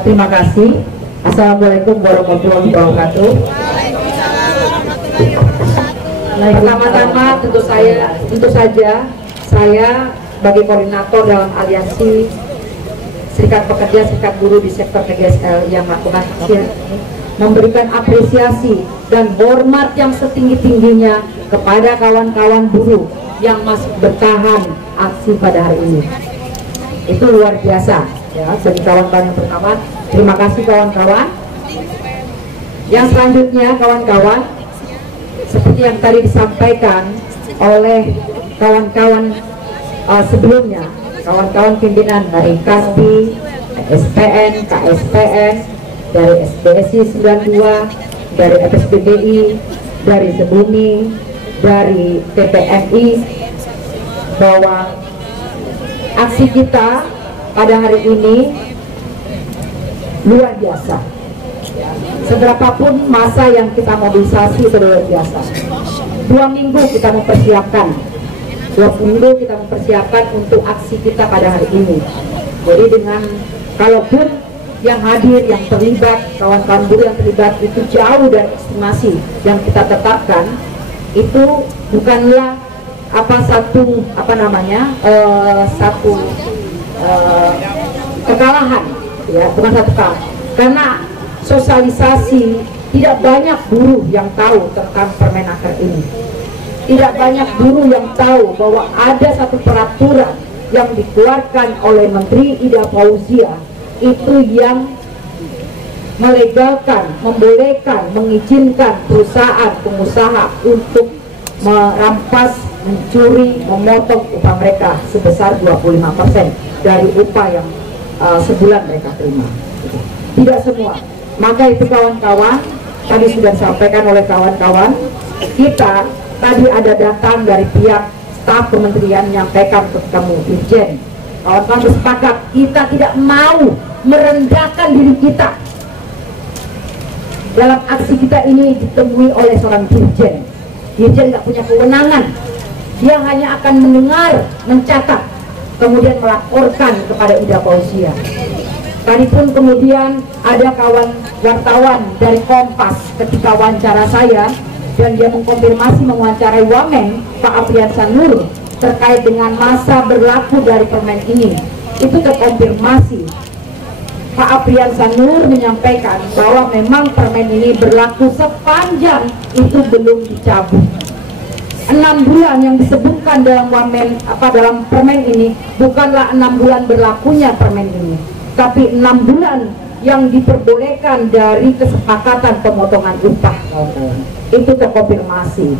Terima kasih. Assalamualaikum warahmatullahi wabarakatuh. Pertama-tama tentu saja saya sebagai koordinator dalam aliansi Serikat Pekerja Serikat Buruh di sektor PGSL yang melakukan aksi memberikan apresiasi dan hormat yang setinggi-tingginya kepada kawan-kawan buruh yang masih bertahan aksi pada hari ini. Itu luar biasa ya, bagi kawan-kawan yang pertama. Terima kasih kawan-kawan. Yang selanjutnya kawan-kawan, seperti yang tadi disampaikan oleh kawan-kawan sebelumnya, kawan-kawan pimpinan dari KASBI, SPN, KSPN, dari SBSI 92, dari FSBBI, dari Sebumi, dari PPMI, bahwa aksi kita pada hari ini luar biasa. Seberapapun masa yang kita mobilisasi itu luar biasa. 2 minggu kita mempersiapkan, 2 minggu kita mempersiapkan untuk aksi kita pada hari ini. Jadi dengan kalaupun yang hadir, yang terlibat, kawan-kawan buruh yang terlibat itu jauh dari estimasi yang kita tetapkan, itu bukanlah satu kekalahan ya, bukan satu kekalahan, karena sosialisasi tidak banyak buruh yang tahu tentang Permenaker ini. Tidak banyak buruh yang tahu bahwa ada satu peraturan yang dikeluarkan oleh Menteri Ida Fauzia itu yang melegalkan, membolehkan, mengizinkan perusahaan, pengusaha untuk merampas, mencuri, memotong upah mereka sebesar 25% dari upah yang sebulan mereka terima. Tidak semua. Maka itu kawan-kawan, tadi sudah disampaikan oleh kawan-kawan, kita tadi ada datang dari pihak staf kementerian menyampaikan ke kamu, Dirjen. Kawan-kawan bersepakat, kita tidak mau merendahkan diri kita. Dalam aksi kita ini ditemui oleh seorang Dirjen. Dirjen nggak punya kewenangan. Dia hanya akan mendengar, mencatat, kemudian melaporkan kepada Ida Fauzia. Tadi pun kemudian ada kawan wartawan dari Kompas ketika wawancara saya, dan dia mengkonfirmasi mewawancarai Wamen Pak Apriansyah Nur terkait dengan masa berlaku dari permen ini. Itu terkonfirmasi. Pak Apriansyah Nur menyampaikan bahwa memang permen ini berlaku sepanjang itu belum dicabut. 6 bulan yang disebutkan dalam dalam permen ini bukanlah 6 bulan berlakunya permen ini, tapi 6 bulan yang diperbolehkan dari kesepakatan pemotongan upah. Itu terkonfirmasi.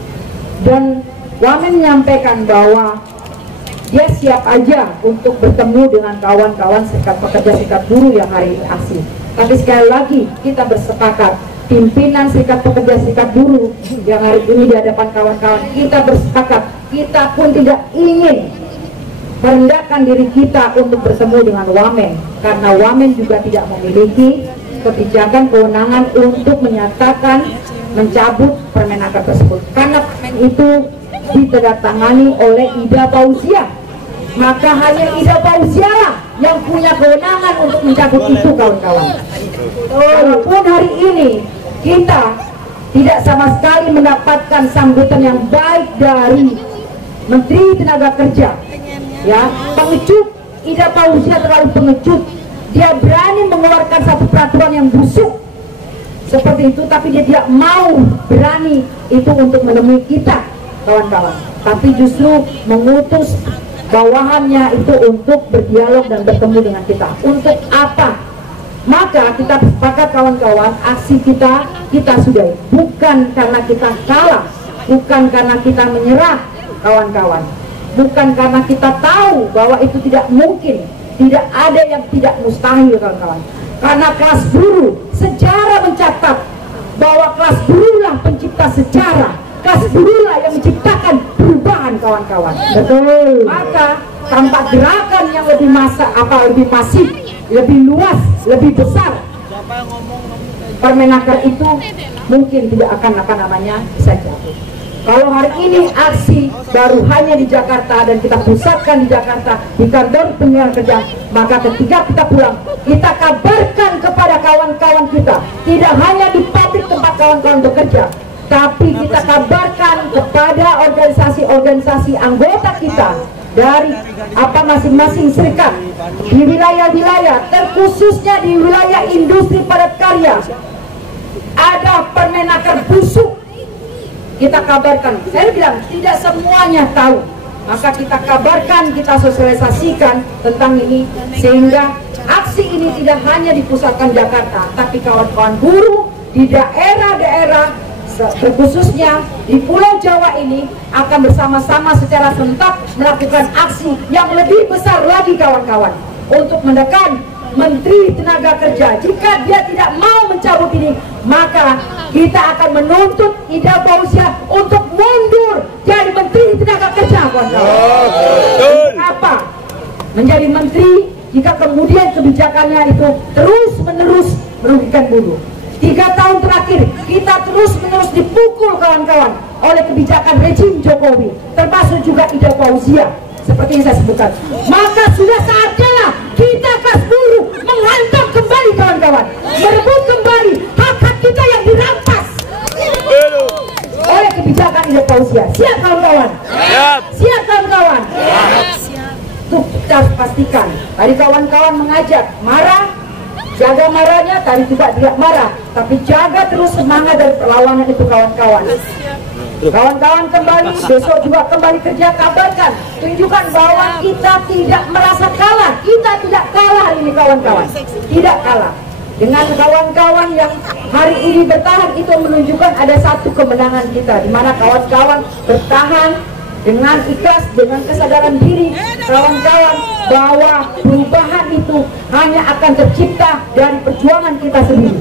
Dan Wamen menyampaikan bahwa dia siap aja untuk bertemu dengan kawan-kawan serikat pekerja serikat buruh yang hari ini aksi. Tapi sekali lagi kita bersepakat, pimpinan serikat pekerja serikat buruh yang hari ini di hadapan kawan-kawan, kita bersepakat, kita pun tidak ingin merendahkan diri kita untuk bertemu dengan Wamen, karena Wamen juga tidak memiliki kebijakan kewenangan untuk menyatakan mencabut Permenaker tersebut, karena permen itu ditandatangani oleh Ida Fauzia. Maka hanya Ida Fauzia lah yang punya kewenangan untuk mencabut itu, kawan-kawan. Walaupun hari ini kita tidak sama sekali mendapatkan sambutan yang baik dari Menteri Tenaga Kerja, ya, pengecut. Ida Fauzia terlalu pengecut. Dia berani mengeluarkan satu peraturan yang busuk seperti itu, tapi dia tidak mau berani itu untuk menemui kita, kawan-kawan, tapi justru mengutus bawahannya itu untuk berdialog dan bertemu dengan kita. Untuk apa? Maka kita sepakat, kawan-kawan, aksi kita sudahi, bukan karena kita kalah, bukan karena kita menyerah, kawan-kawan, bukan karena kita tahu bahwa itu tidak mungkin, tidak ada yang tidak mustahil, kawan-kawan. Karena kelas buruh, sejarah mencatat bahwa kelas buruhlah pencipta sejarah, kelas buruhlah yang menciptakan perubahan, kawan-kawan. Betul. Maka tanpa gerakan yang lebih lebih masif, lebih luas, lebih besar, Permenaker itu mungkin tidak akan bisa jatuh. Kalau hari ini aksi baru hanya di Jakarta dan kita pusatkan di Jakarta, di kantor penyelenggara kerja, maka ketika kita pulang, kita kabarkan dari masing-masing serikat di wilayah-wilayah, terkhususnya di wilayah industri padat karya, ada Permenaker busuk. Kita kabarkan, saya bilang tidak semuanya tahu, maka kita kabarkan, kita sosialisasikan tentang ini, sehingga aksi ini tidak hanya dipusatkan Jakarta, tapi kawan-kawan buruh di daerah-daerah khususnya di Pulau Jawa ini akan bersama-sama secara serentak melakukan aksi yang lebih besar lagi, kawan-kawan, untuk menekan Menteri Tenaga Kerja. Jika dia tidak mau mencabut ini, maka kita akan menuntut Ida Fauzia untuk mundur jadi Menteri Tenaga Kerja, kawan-kawan. Apa? Menjadi menteri jika kemudian kebijakannya itu terus-menerus merugikan buruh. 3 tahun terakhir kita terus-menerus dipukul, kawan-kawan, oleh kebijakan rejim Jokowi, termasuk juga Ida Fauzia seperti yang saya sebutkan. Maka sudah saatnya lah kita kelas buruh menghantam kembali, kawan-kawan, merebut kembali hak-hak kita yang dirampas oleh kebijakan Ida Fauzia. Siap, kawan-kawan? Siap, kawan-kawan? Tuh, kita harus pastikan. Tadi kawan-kawan mengajak marah, jaga marahnya, tadi juga tidak marah, tapi jaga terus semangat dan perlawanan itu, kawan-kawan. Kawan-kawan kembali, besok juga kembali kerja, kabarkan, tunjukkan bahwa kita tidak merasa kalah. Kita tidak kalah ini, kawan-kawan, tidak kalah. Dengan kawan-kawan yang hari ini bertahan, itu menunjukkan ada satu kemenangan kita, di mana kawan-kawan bertahan dengan ikhlas, dengan kesadaran diri, kawan-kawan, bahwa perubahan itu hanya akan tercipta dari perjuangan kita sendiri.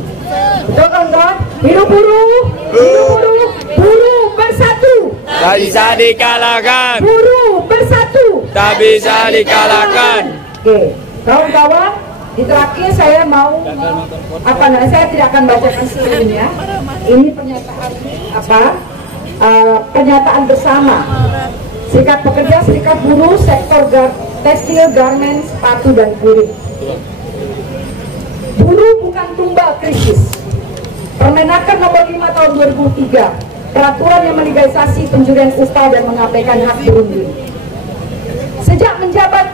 Betul, kawan-kawan? Hidup buruh, hidup buruh, buruh bersatu, tak bisa dikalahkan. Buruh bersatu, tak bisa dikalahkan. Oke, kawan-kawan, di terakhir saya mau saya tidak akan bacakan seluruhnya. Ini pernyataan pernyataan bersama Serikat Pekerja, Serikat Buruh, sektor tekstil, garmen, sepatu, dan kulit. Buruh bukan tumbal krisis. Permenaker nomor 5 tahun 2003, peraturan yang melegalisasi pencurian upah dan mengabaikan hak buruh. Sejak menjabat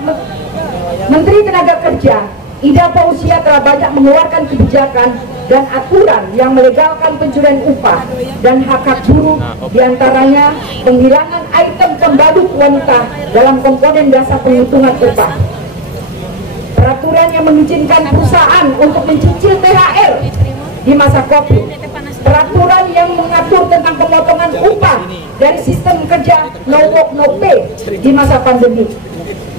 Menteri Tenaga Kerja, Ida Fauzia telah banyak mengeluarkan kebijakan dan aturan yang melegalkan pencurian upah dan hak-hak buruh, diantaranya penghilangan item pembalut wanita dalam komponen dasar penghitungan upah, peraturan yang mengizinkan perusahaan untuk mencicil THR di masa COVID, peraturan yang mengatur tentang pemotongan upah dari sistem kerja no work no pay di masa pandemi,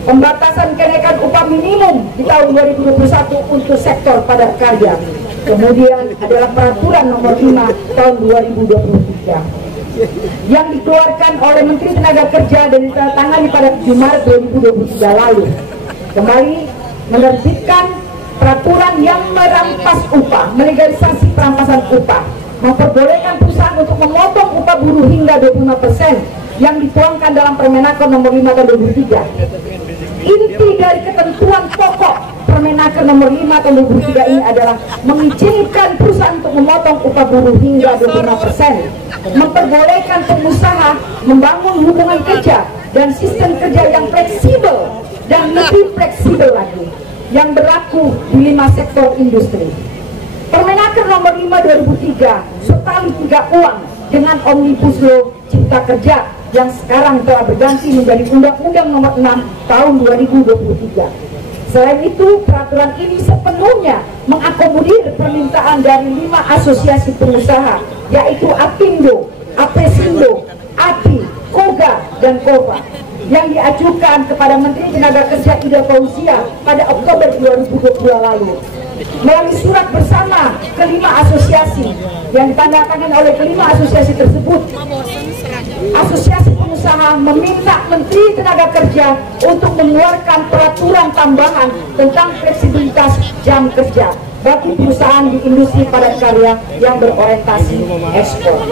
pembatasan kenaikan upah minimum di tahun 2021 untuk sektor padat karya. Kemudian adalah peraturan nomor 5 tahun 2023 yang dikeluarkan oleh Menteri Tenaga Kerja dan ditandatangani pada Maret 2023 lalu. Kembali menerbitkan peraturan yang merampas upah, melegalisasi perampasan upah, memperbolehkan perusahaan untuk memotong upah buruh hingga 25% yang dituangkan dalam Permenaker nomor 5 tahun 2003. Inti dari ketentuan pokok Permenaker nomor 5 tahun 2003 ini adalah mengizinkan perusahaan untuk memotong upah buruh hingga 25%, memperbolehkan pengusaha membangun hubungan kerja dan sistem kerja yang fleksibel dan lebih fleksibel lagi yang berlaku di 5 sektor industri. Permenaker nomor 5 2003 setali 3 uang dengan Omnibus Law Cipta Kerja yang sekarang telah berganti menjadi Undang-Undang nomor 6 tahun 2023. Selain itu, peraturan ini sepenuhnya mengakomodir permintaan dari 5 asosiasi pengusaha, yaitu APindo, APESindo, API, KOGA, dan KOBA, yang diajukan kepada Menteri Tenaga Kerja Ida Fauzia pada Oktober 2022 lalu. Melalui surat bersama kelima asosiasi yang ditandatangani oleh kelima asosiasi tersebut, asosiasi pengusaha meminta Menteri Tenaga Kerja untuk mengeluarkan peraturan tambahan tentang fleksibilitas jam kerja bagi perusahaan di industri padat karya yang berorientasi ekspor.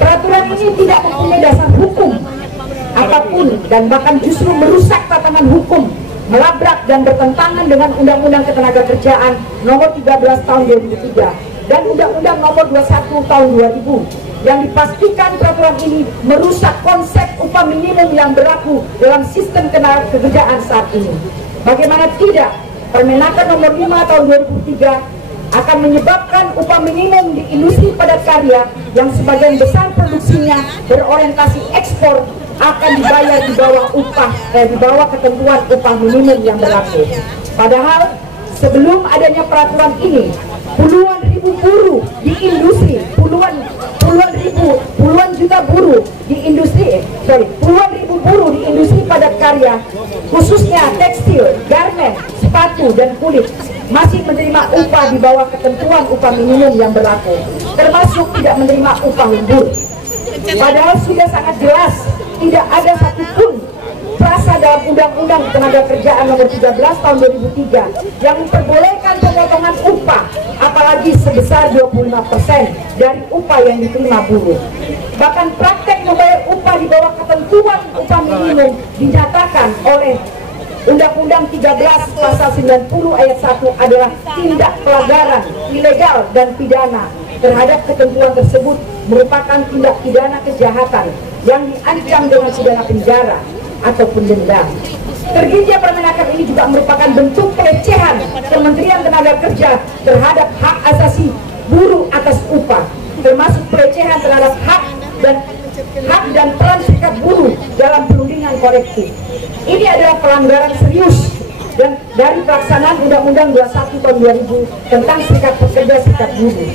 Peraturan ini tidak mempunyai dasar hukum apapun dan bahkan justru merusak tatanan hukum, melabrak dan bertentangan dengan Undang-Undang Ketenagakerjaan nomor 13 tahun 2003 dan Undang-Undang nomor 21 tahun 2000 yang dipastikan peraturan ini merusak konsep upah minimum yang berlaku dalam sistem ketenagakerjaan saat ini. Bagaimana tidak, Permenaker nomor 5 tahun 2003 akan menyebabkan upah minimum di industri padat karya yang sebagian besar produksinya berorientasi ekspor akan dibayar di bawah ketentuan upah minimum yang berlaku. Padahal sebelum adanya peraturan ini, puluhan ribu buruh di industri, puluhan juta buruh di industri, puluhan ribu buruh di industri padat karya, khususnya tekstil, garmen, sepatu dan kulit, masih menerima upah di bawah ketentuan upah minimum yang berlaku, termasuk tidak menerima upah lembur. Padahal sudah sangat jelas tidak ada satupun frasa dalam Undang-Undang Ketenagakerjaan nomor 13 tahun 2003 yang memperbolehkan pemotongan upah apalagi sebesar 25% dari upah yang diterima buruh. Bahkan praktek membayar upah di bawah ketentuan upah minimum dinyatakan oleh Undang-Undang 13 pasal 90 ayat 1 adalah tindak pelanggaran ilegal dan pidana. Terhadap ketentuan tersebut merupakan tindak pidana kejahatan yang diancam dengan pidana penjara ataupun denda. Terbitnya Permenaker ini juga merupakan bentuk pelecehan Kementerian Tenaga Kerja terhadap hak asasi buruh atas upah, termasuk pelecehan terhadap hak dan peran serikat buruh dalam perundingan kolektif. Ini adalah pelanggaran serius dan dari pelaksanaan Undang-Undang 21 tahun 2000 tentang serikat pekerja serikat buruh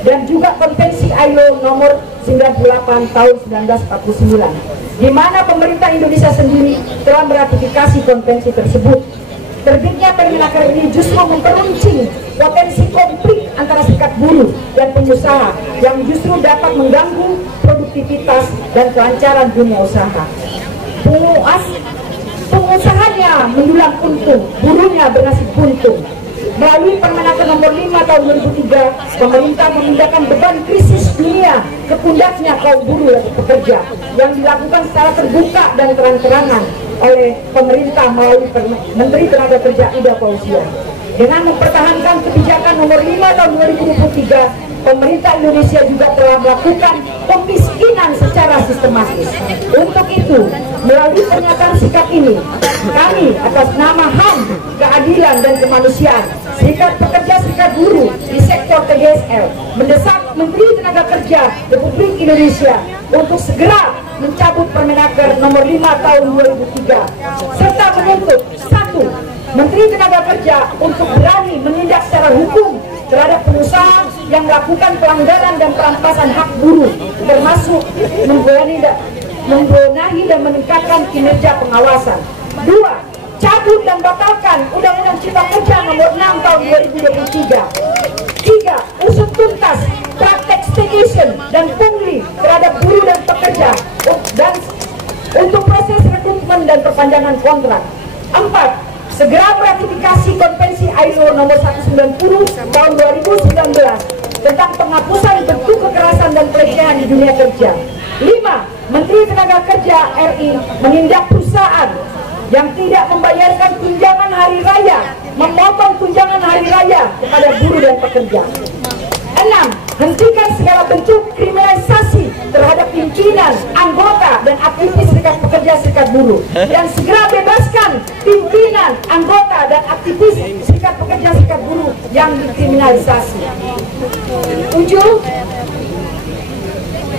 dan juga Konvensi ILO nomor 98 tahun 1949, di mana pemerintah Indonesia sendiri telah meratifikasi konvensi tersebut. Terbitnya Permenaker ini justru memperuncing potensi konflik antara serikat buruh dan pengusaha yang justru dapat mengganggu produktivitas dan kelancaran dunia usaha. Pengusahanya mendulang untung, buruhnya bernasib buntung. Melalui Permenaker nomor 5 tahun 2003, pemerintah memindahkan beban krisis dunia ke pundaknya kaum buruh dan pekerja yang dilakukan secara terbuka dan terang-terangan oleh pemerintah melalui Menteri Tenaga Kerja Ida Fauzia. Dengan mempertahankan kebijakan nomor 5 tahun 2023, pemerintah Indonesia juga telah melakukan pemiskinan secara sistematis. Untuk itu, melalui pernyataan sikap ini, kami atas nama HAM, Keadilan dan Kemanusiaan, Serikat Pekerja Serikat Buruh di sektor TGSL, mendesak Menteri Tenaga Kerja Republik Indonesia untuk segera mencabut Permenaker nomor 5 tahun 2003, serta menuntut 1. Menteri Tenaga Kerja untuk berani menindak secara hukum terhadap pengusaha yang melakukan pelanggaran dan perampasan hak buruh, termasuk membenahi dan meningkatkan kinerja pengawasan. 2. Cabut dan batalkan Undang-Undang Cipta Kerja nomor 6 tahun 2023. 3. Usut tuntas praktek staycation dan pungli terhadap buruh dan pekerja dan untuk proses rekrutmen dan perpanjangan kontrak. 4. Segera meratifikasi Konvensi ILO nomor 190 tahun 2019 tentang penghapusan bentuk kekerasan dan pelecehan di dunia kerja. 5. Menteri Tenaga Kerja RI menindak perusahaan yang tidak membayarkan tunjangan hari raya, memotong tunjangan hari raya kepada buruh dan pekerja. 6. Hentikan segala bentuk kriminalisasi terhadap pimpinan, anggota, dan aktivis serikat pekerja serikat buruh, dan segera bebaskan pimpinan, anggota, dan aktivis serikat pekerja serikat buruh yang dikriminalisasi. 7.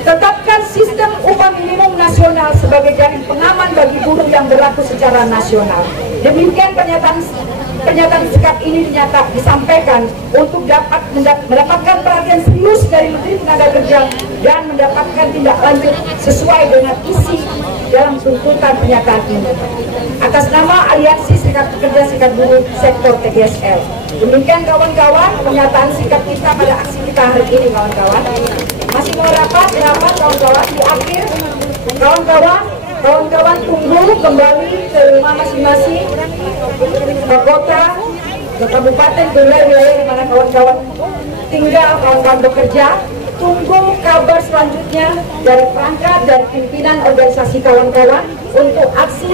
Tetapkan sistem upah minimum nasional sebagai jaring pengaman bagi buruh yang berlaku secara nasional. Demikian pernyataan sikap ini disampaikan untuk dapat mendapatkan perhatian serius dari Menteri Tenaga Kerja dan mendapatkan tindak lanjut sesuai dengan isi dalam tuntutan pernyataan ini. Atas nama Aliansi Serikat Pekerja Serikat Buruh Sektor TGSL. Demikian kawan-kawan pernyataan sikap kita pada aksi kita hari ini, kawan-kawan. Masih mau rapat kawan-kawan di akhir. Kawan-kawan tunggu kembali ke rumah masing-masing, ke kota, ke kabupaten, ke wilayah di mana kawan-kawan tinggal, kawan-kawan bekerja. Tunggu kabar selanjutnya dari perangkat dan pimpinan organisasi kawan-kawan untuk aksi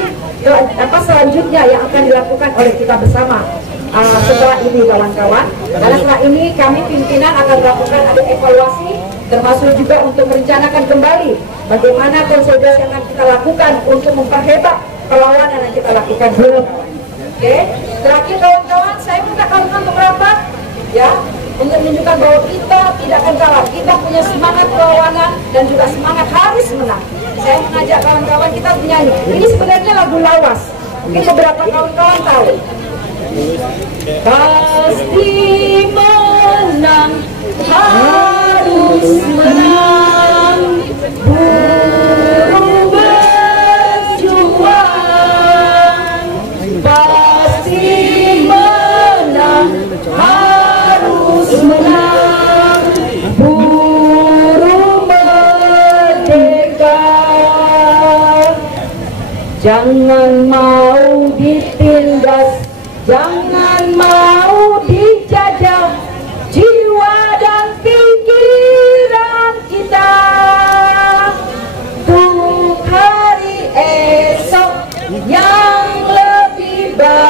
selanjutnya yang akan dilakukan oleh kita bersama setelah ini, kawan-kawan. Karena setelah ini kami pimpinan akan melakukan ada evaluasi termasuk juga untuk merencanakan kembali bagaimana konsolidasi yang akan kita lakukan untuk memperhebat perlawanan yang kita lakukan. Oke, terakhir kawan-kawan, saya minta kawan-kawan untuk rapat, ya, untuk menunjukkan bahwa kita tidak akan kalah. Kita punya semangat perlawanan dan juga semangat harus menang. Saya mengajak kawan-kawan kita menyanyi. Ini sebenarnya lagu lawas. Mungkin beberapa kawan-kawan tahu. Pasti menang, harus menang, buruh berjuang. Pasti menang, harus menang, buruh merdeka. Jangan mau ditindas, jangan mau dijajah jiwa dan pikiran kita. Untuk hari esok yang lebih baik.